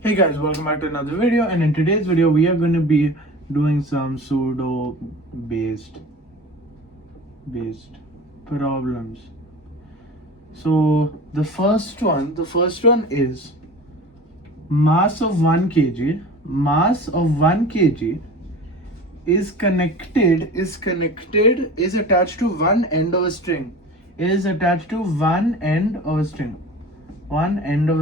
Hey guys, welcome back to another video, and in today's video we are going to be doing some pseudo based problems. So the first one is mass of 1 kg is attached to one end of a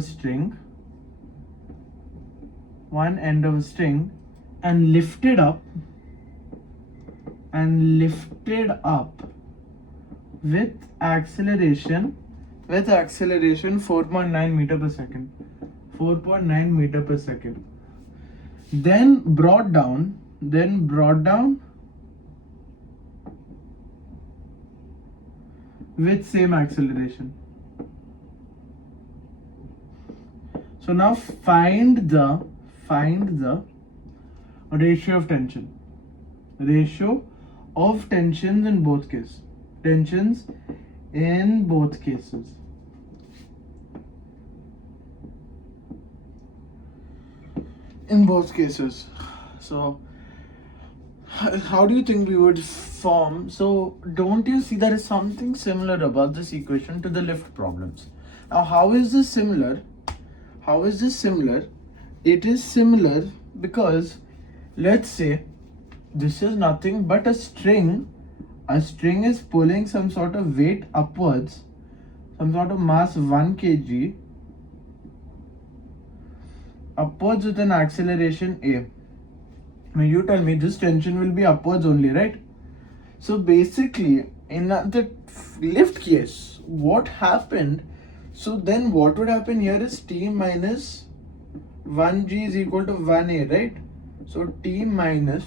string one end of a string and lifted up with acceleration 4.9 meter per second, then brought down with same acceleration. So now find the ratio of tensions in both cases. So how do you think we would form? So don't you see there is something similar about this equation to the lift problems? Now how is this similar? It is similar because let's say this is nothing but a string. A string is pulling some sort of weight upwards, some sort of mass 1 kg upwards with an acceleration a. Now you tell me this tension will be upwards only, right? So basically in the lift case, what happened? So then what would happen here is T minus 1g is equal to 1a, right? So T minus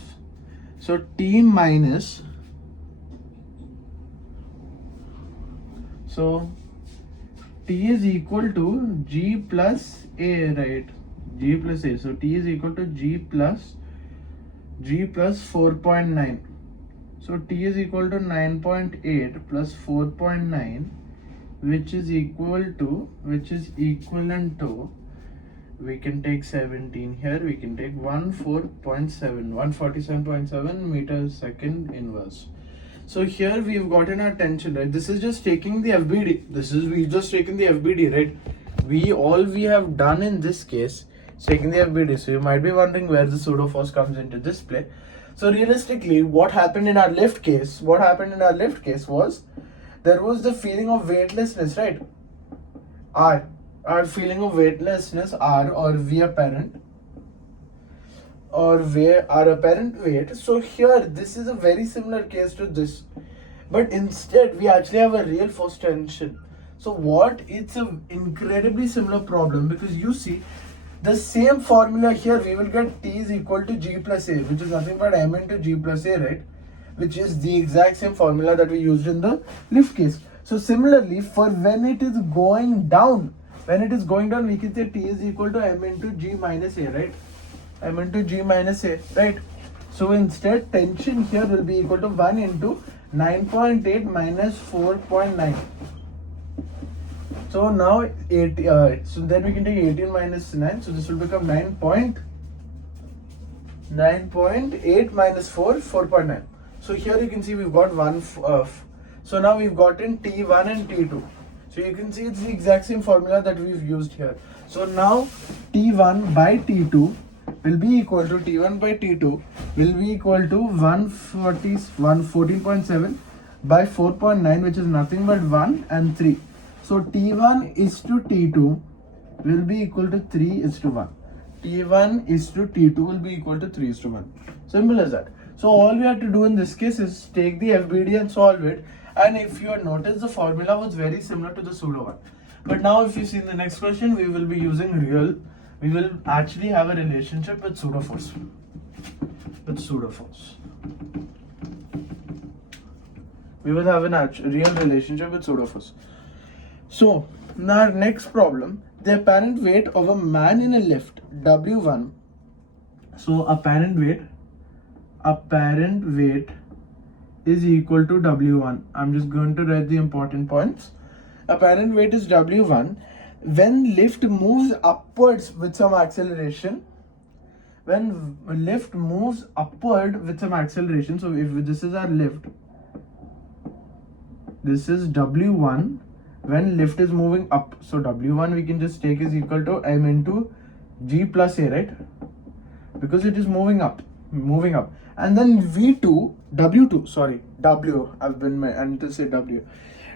so T is equal to g plus a, right? G plus a. So T is equal to g plus 4.9. So T is equal to 9.8 plus 4.9, which is equivalent to, we can take 17 here, we can take 147.7 meters second inverse. So here we've gotten our tension, right? This is just taking the FBD. Right? All we have done in this case is taking the FBD. So you might be wondering where the pseudo force comes into this play. So realistically, what happened in our lift case was there was the feeling of weightlessness, right? Our feeling of weightlessness, R, or V apparent, or our apparent weight. So here this is a very similar case to this, but instead we actually have a real force tension. So it's an incredibly similar problem, because you see the same formula here. We will get T is equal to G plus A, which is nothing but M into G plus A, right? Which is the exact same formula that we used in the lift case. So similarly, for when it is going down, we can say T is equal to M into G minus A, right? Right? So instead, tension here will be equal to 1 into 9.8 minus 4.9. So now so then we can take 18 minus 9. So this will become 9.8 minus 4.9. So here you can see we've got so now we've gotten T1 and T2. So you can see it's the exact same formula that we've used here. So now T1 by T2 will be equal to 14.7 by 4.9, which is nothing but 1 and 3. So T1 is to T2 will be equal to 3 is to 1. T1 is to T2 will be equal to 3 is to 1. Simple as that. So all we have to do in this case is take the FBD and solve it. And if you had noticed, the formula was very similar to the pseudo one. But now if you see in the next question, we will be using we will actually have a relationship with pseudo force. We will have a real relationship with pseudo force. So in our next problem, the apparent weight of a man in a lift, W1. So apparent weight is equal to W1. I'm just going to write the important points. Apparent weight is W1. when lift moves upwards with some acceleration, when lift moves upward with some acceleration, so if this is our lift, this is W1 when lift is moving up. So W1 we can just take is equal to m into g plus a, right? Because it is moving up. And then W2, I've been meant to say W.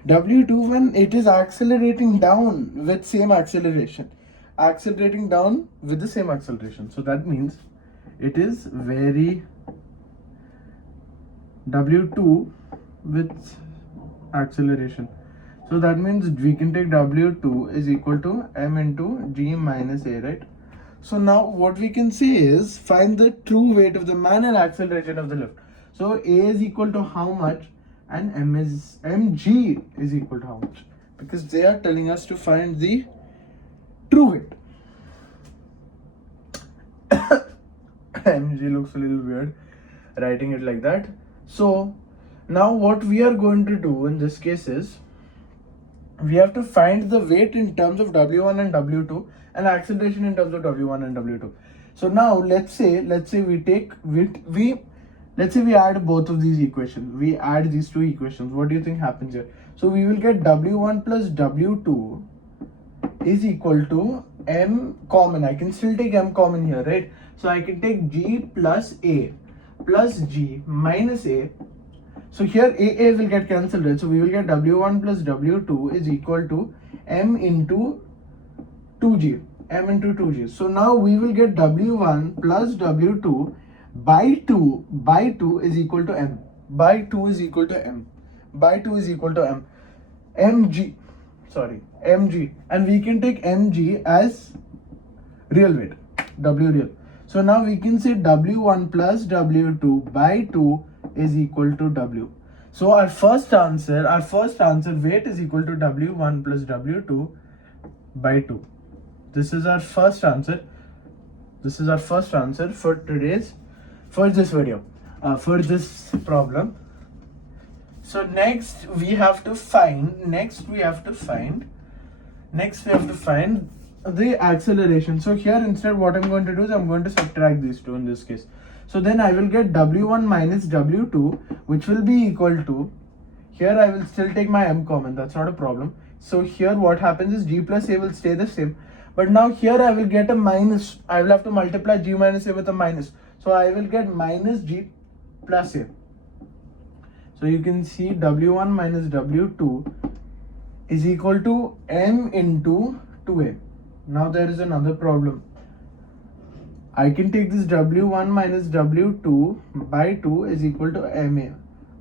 W2 when it is accelerating down with same acceleration. Accelerating down with the same acceleration. So that means it is very W2 with acceleration. So that means we can take W2 is equal to m into g minus a, right? So now what we can say is find the true weight of the man and acceleration of the lift. So a is equal to how much and mg is equal to how much, because they are telling us to find the true weight. mg looks a little weird writing it like that. So now what we are going to do in this case is we have to find the weight in terms of W1 and W2 and acceleration in terms of W1 and W2. So now let's say we add both of these equations. We add these two equations. What do you think happens here? So we will get W1 plus W2 is equal to m common. I can still take m common here, right? So I can take g plus a plus g minus a. So here a will get cancelled, right? So we will get W1 plus W2 is equal to m into 2g. So now we will get W1 plus W2 by 2 is equal to m. By 2 is equal to m. mg. And we can take mg as real weight, W real. So now we can say W1 plus W2 by 2 is equal to W. So our first answer weight is equal to W1 plus W2 by 2. This is our first answer. For this video, for this problem. So next we have to find the acceleration. So here instead what I'm going to do is I'm going to subtract these two in this case. So then I will get W1 minus W2, which will be equal to, here I will still take my m common, that's not a problem. So here what happens is g plus a will stay the same. But now here I will get a minus. I will have to multiply g minus a with a minus. So I will get minus g plus a. So you can see W1 minus W2 is equal to m into 2a. Now there is another problem. I can take this W1 minus W2 by 2 is equal to MA.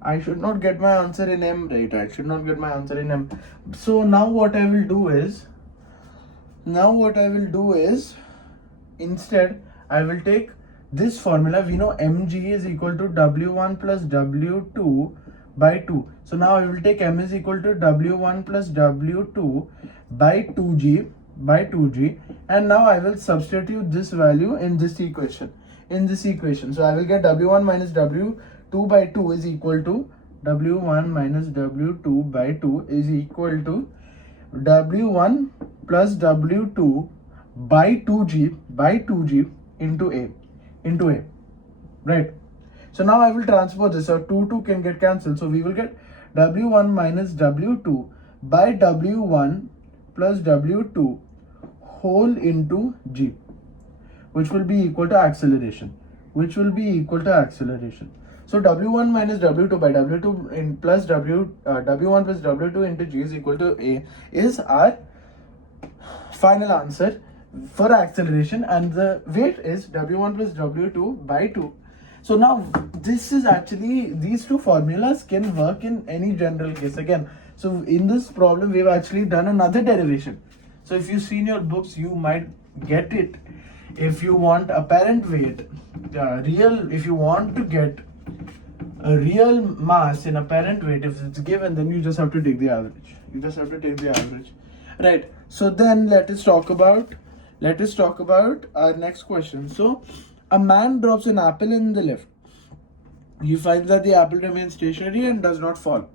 I should not get my answer in M, right? So now what I will do is, instead I will take this formula. We know mg is equal to W1 plus W2 by 2. So now I will take m is equal to W1 plus W2 by 2g, and now I will substitute this value in this equation. So I will get W1 minus W2 by 2 is equal to W1 minus W2 by 2 is equal to W1 plus W2 by 2g into a, right? So now I will transpose this, so 2 can get cancelled. So we will get W1 minus W2 by W1 plus W2 whole into g, which will be equal to acceleration. So W1 minus W2 by W2 in plus W1 plus W2 into g is equal to a is our final answer for acceleration, and the weight is W1 plus W2 by 2. So now this is actually, these two formulas can work in any general case again. So in this problem we've actually done another derivation. So if you see in your books, you might get it. If you want apparent weight, if you want to get a real mass in apparent weight, if it's given, then you just have to take the average. Right. So then let us talk about our next question. So a man drops an apple in the lift. He finds that the apple remains stationary and does not fall.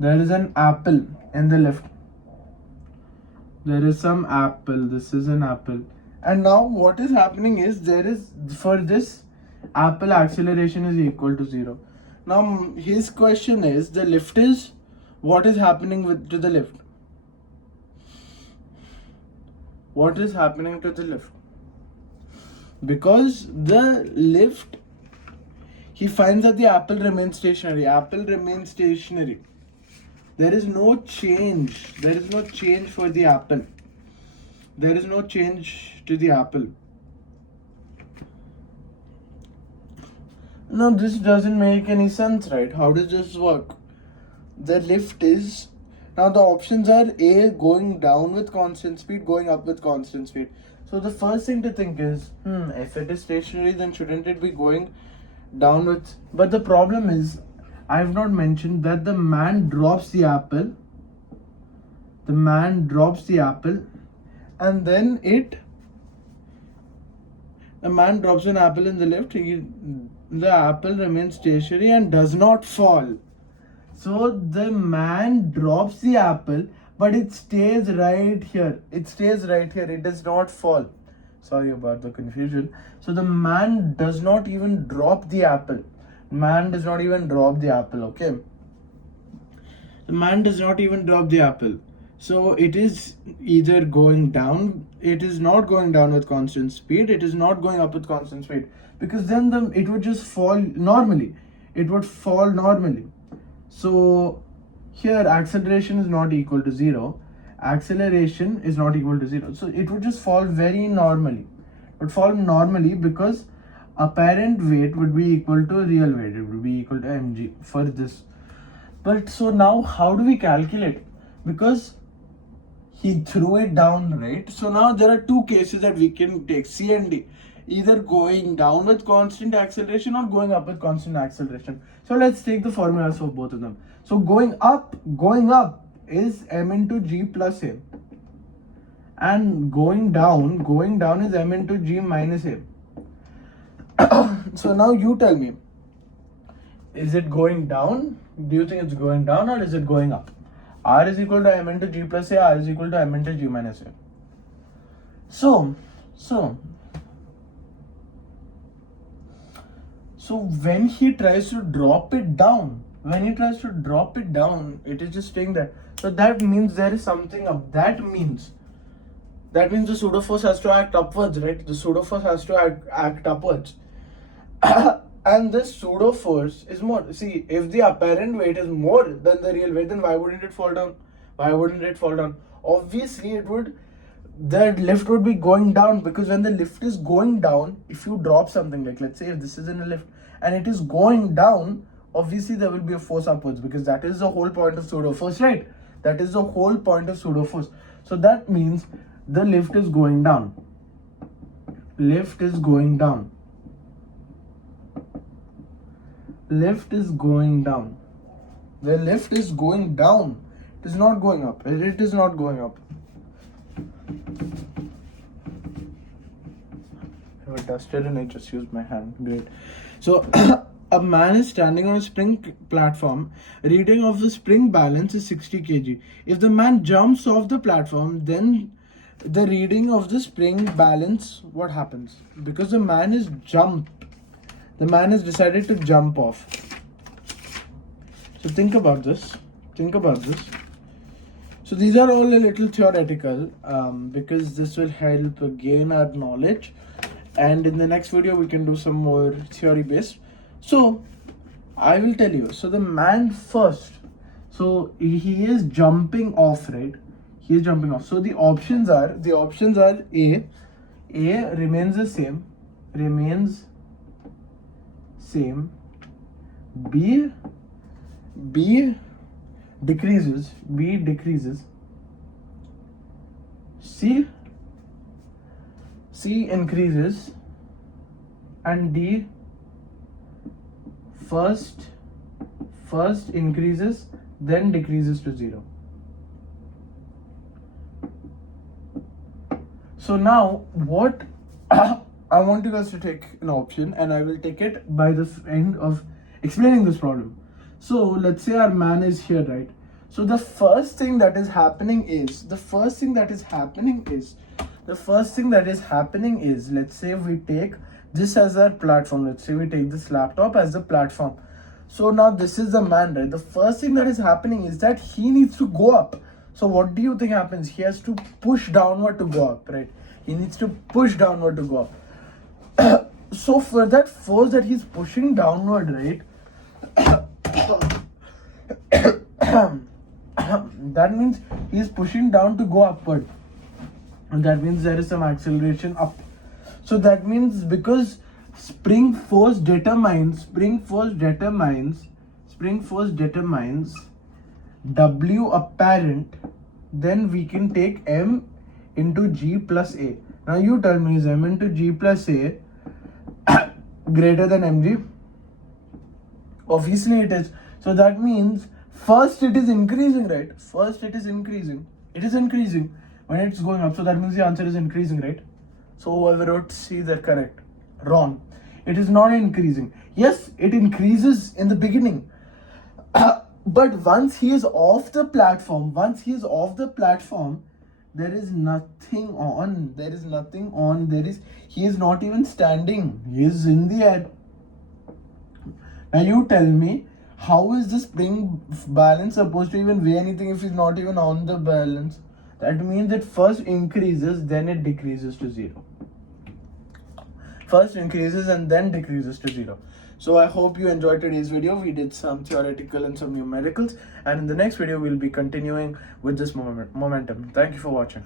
There is an apple in the left. There is some apple. This is an apple. And now what is happening is for this apple acceleration is equal to 0. Now his question is the lift is, what is happening to the lift? What is happening to the lift? Because the lift, he finds that the apple remains stationary. Apple remains stationary. There is no change. There is no change for the apple. There is no change to the apple. No, this doesn't make any sense, right? How does this work? The lift is, now the options are A, going down with constant speed, going up with constant speed. So the first thing to think is, if it is stationary, then shouldn't it be going down with, but the problem is, I have not mentioned that the man drops the apple. The man drops the apple, and then the man drops an apple in the lift. The apple remains stationary and does not fall. So the man drops the apple, but it stays right here. It stays right here. It does not fall. Sorry about the confusion. So the man does not even drop the apple. Man does not even drop the apple, okay? The man does not even drop the apple. So it is either going down, it is not going down with constant speed, it is not going up with constant speed. Because then it would just fall normally. It would fall normally. So here acceleration is not equal to 0. Acceleration is not equal to 0. So it would just fall very normally. It would fall normally because apparent weight would be equal to real weight. It would be equal to mg for this. But so now how do we calculate? Because he threw it down, right? So now there are two cases that we can take, C and D. Either going down with constant acceleration or going up with constant acceleration. So let's take the formulas for both of them. So going up is m into g plus a. And going down is m into g minus a. So now you tell me, is it going down? Do you think it's going down or is it going up? R is equal to m into g plus a, R is equal to m into g minus a. So when he tries to drop it down, it is just staying there. So that means there is something up. That means the pseudo force has to act upwards, right? The pseudo force has to act upwards. And this pseudo force is more. See, if the apparent weight is more than the real weight, then why wouldn't it fall down? Obviously, the lift would be going down, because when the lift is going down, if you drop something, like let's say if this is in a lift and it is going down, obviously there will be a force upwards, because that is the whole point of pseudo force, right? That is the whole point of pseudo force. So that means the lift is going down. Lift is going down. Lift is going down. The lift is going down. It is not going up. It is not going up. I have a duster and I just used my hand. Great. So a man is standing on a spring platform. Reading of the spring balance is 60 kg. If the man jumps off the platform, then the reading of the spring balance, what happens? Because the man has decided to jump off. So think about this. So these are all a little theoretical, because this will help gain our knowledge. And in the next video, we can do some more theory based. So I will tell you. So the man first, so he is jumping off, right? He is jumping off. So the options are A remains the same, B decreases, C increases, and D first increases, then decreases to 0. So now what I want you guys to take an option, and I will take it by the end of explaining this problem. So let's say our man is here, right? So the first thing that is happening is, let's say we take this as our platform. Let's say we take this laptop as the platform. So now this is the man, right? The first thing that is happening is that he needs to go up. So what do you think happens? He has to push downward to go up, right? He needs to push downward to go up. So for that force that he's pushing downward, right? That means he's pushing down to go upward. And that means there is some acceleration up. So that means because spring force determines W apparent, then we can take M into G plus A. Now you tell me, is M into G plus A greater than mg? Obviously it is. So that means first it is increasing, right? It is increasing when it's going up. So that means the answer is increasing, right? So whoever wrote C, they're correct. Wrong. It is not increasing. Yes, it increases in the beginning. But once he is off the platform, there is nothing on. He is not even standing. He is in the air. Now you tell me, how is the spring balance supposed to even weigh anything if he's not even on the balance? That means it first increases, then it decreases to zero. First increases and then decreases to zero. So I hope you enjoyed today's video. We did some theoretical and some numericals, and in the next video we'll be continuing with this momentum. Thank you for watching.